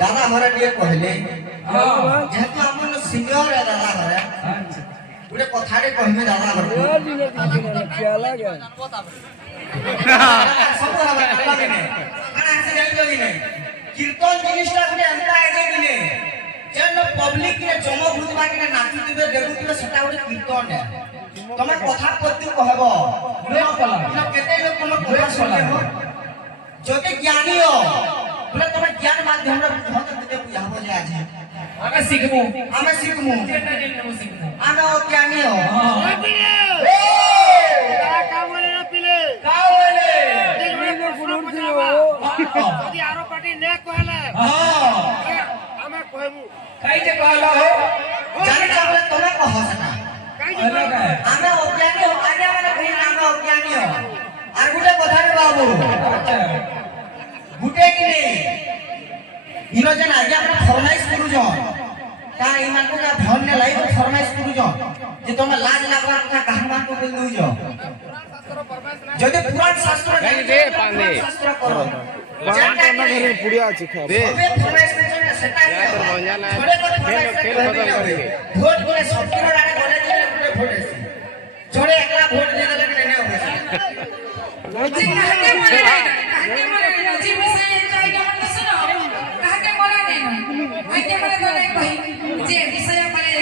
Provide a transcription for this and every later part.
दादा घरे टिके कहले जेहेतु हमन सीनियर है दादा घरे गुटे कथारे कहमे दादा घरे सब हम लगे ने काना से जाई लगी ने कीर्तन जिनिसटा गुटे अंता आगे दिने जेन पब्लिक ने जमो भूतबा के नाचि दिबे देखु दिबे सेटा गुटे कीर्तन है तमे कथा पत्ती कहबो न केते लोग तमे कथा सुने हो जोते ज्ञानी हो बोले तमे ज्ञान माध्यम रे बहुत तते बुझाबो जे आज आमे सिखमु आमे ओ ज्ञानी हो का बोले न पिले যদি আরো পার্টি নে কহলে আমি কইমু কাই যে কহলা हो জানি না বলে তুমি কহছ না কাই যে আমি অজ্ঞানী हो আগে মানে কই আমি অজ্ঞানী हो আর গুটে কথা রে বাবু আচ্ছা গুটে কি নে ইনো যেন আগে আমরা ফরমাইশ করু জ তা ইমান কো ধন নে লাইব ফরমাইশ করু জ যে তুমি লাজ লাগবার কথা কাহমান কো কই দউ জ যদি পুরাণ শাস্ত্র রে পানে শাস্ত্র করো পুড়িয়া আছে খাবে সেটাই খেল বদল করে ভোট করে সবকির আগে বলে দিলে পুরো ভোট আছে জোরে একলা ভোট দিয়ে দিলে কেন হবে কাকে বলে জি বিষয় চাইটা মত শুনো কাকে বলা নেই আইতে বলে বলে কই যে বিষয় বলে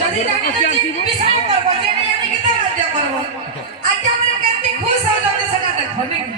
যদি জানি না যে বিষয় করব যে আমি কি কাজ করব আজ আমরা কেতে খুশ হও যদি সেটা দেখো নাকি